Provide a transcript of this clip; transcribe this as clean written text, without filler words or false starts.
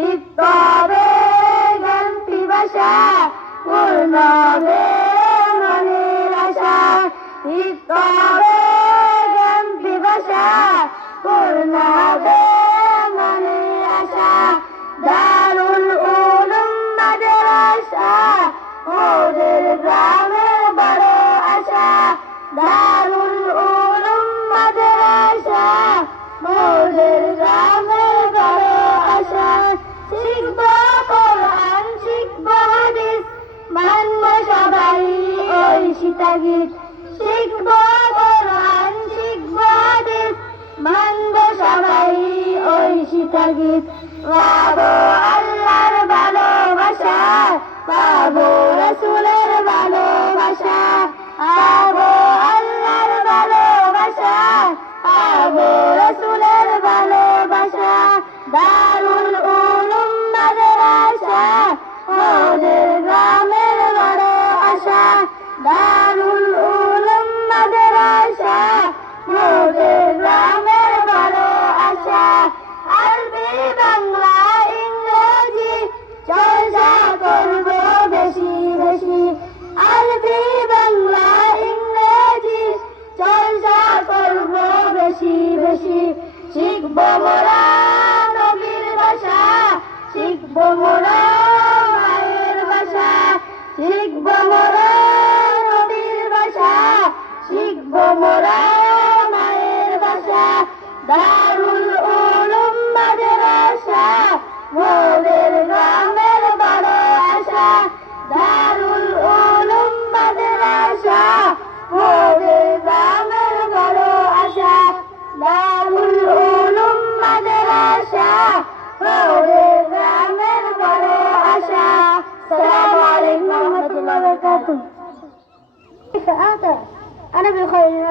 তিক্ত হবে জ্ঞান পিপাসা, পূর্ণ হবে মনের আশা। তিক্ত হবে জ্ঞান পিপাসা, পূর্ণ হবে মনের আশা। দারুল উলুম মাদ্রাসা ওদের গ্রামের বড় আশা। দারুল উলুম মাদ্রাসা ওদের গ্রামের বড় আশা। শিখব কোরআন, শিখব হাদিস, মানব সবাই ঐশিতা গীত। শিখব কোরআন, শিখব হাদিস, মানব সবাই ঐশিতা গীত। পাবো আল্লাহর ভালোবাসা, পাবো রাসূলের ভালোবাসা। পাবো আল্লাহর ভালোবাসা, পাবো রাসূলের ভালোবাসা। দারুল উলুম মাদ্রাসা ওদের গ্রামের বড় আশা। দারুল উলুম মাদ্রাসা ওদের গ্রামের বড় আশা। আরবি বাংলা ইংরেজি চর্চা করব বেশি বেশি। আরবি বাংলা ইংরেজি চর্চা করব বেশি বেশি। শিখব মোরা নবীর ভাষা, শিখব মোরা মায়ের ভাষা। শিখব মোরা নবীর ভাষা, শিখব মোরা মায়ের ভাষা। দারুল উলুম মাদ্রাসা ওদের গ্রামের বড় আশা। দারুল উলুম মাদ্রাসা ওদের গ্রামের বড় আশা। দারুল উলুম মাদ্রাসা ওদের গ্রামের বড় আশা। আসসালামু আলাইকুম ওয়া রাহমাতুল্লাহি ওয়া বারাকাতুহু। كيف أنت؟ أنا بخير.